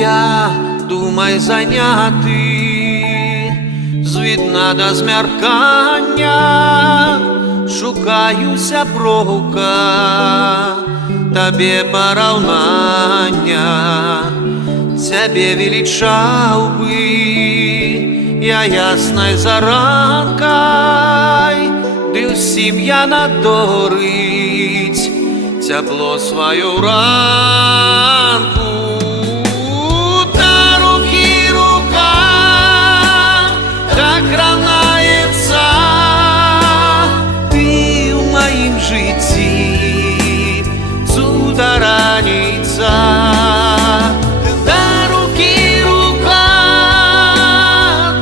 я, думай, зайнятий, звідна до змеркання, шукаюся бровка, тобі поравнання, тебе величав би я ясною заранкой, де всім я надорить тепло свою ранку. Та руки рука так ранается, ти в моїм житті чудо раниться. Та руки рука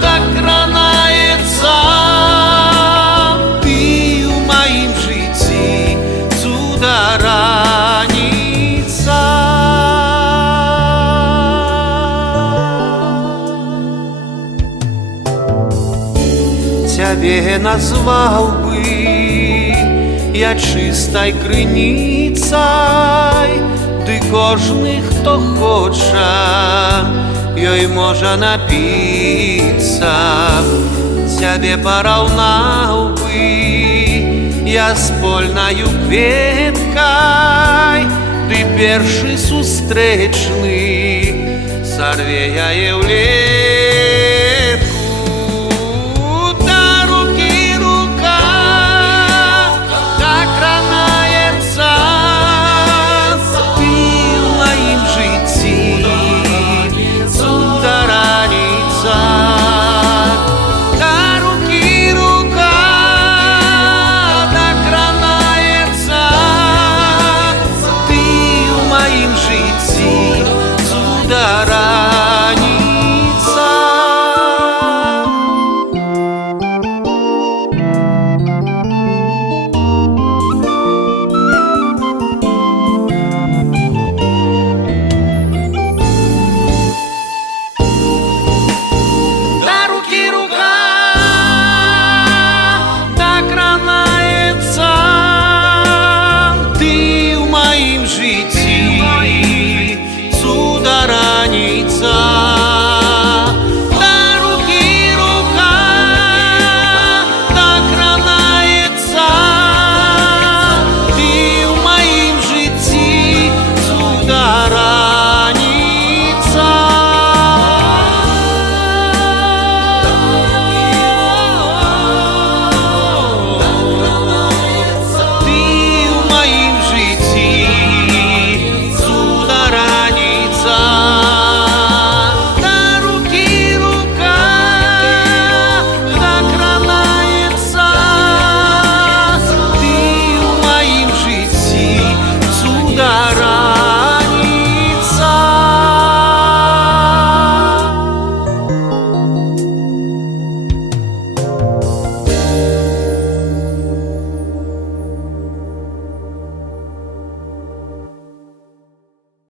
так ранается, ти в моїм житті чудо раниться. Тебе назвал бы я чистой криницей, ты кожний, хто хоче, ёй може напиться. Тебе поравнал бы я с польною кветкой, ты перший зустрічний, сорве я євлетку. Та руки рука так ранается, ти в моїм житті чудо раниться. Та руки рука так ранается, ти в моїм житті чудо раниться.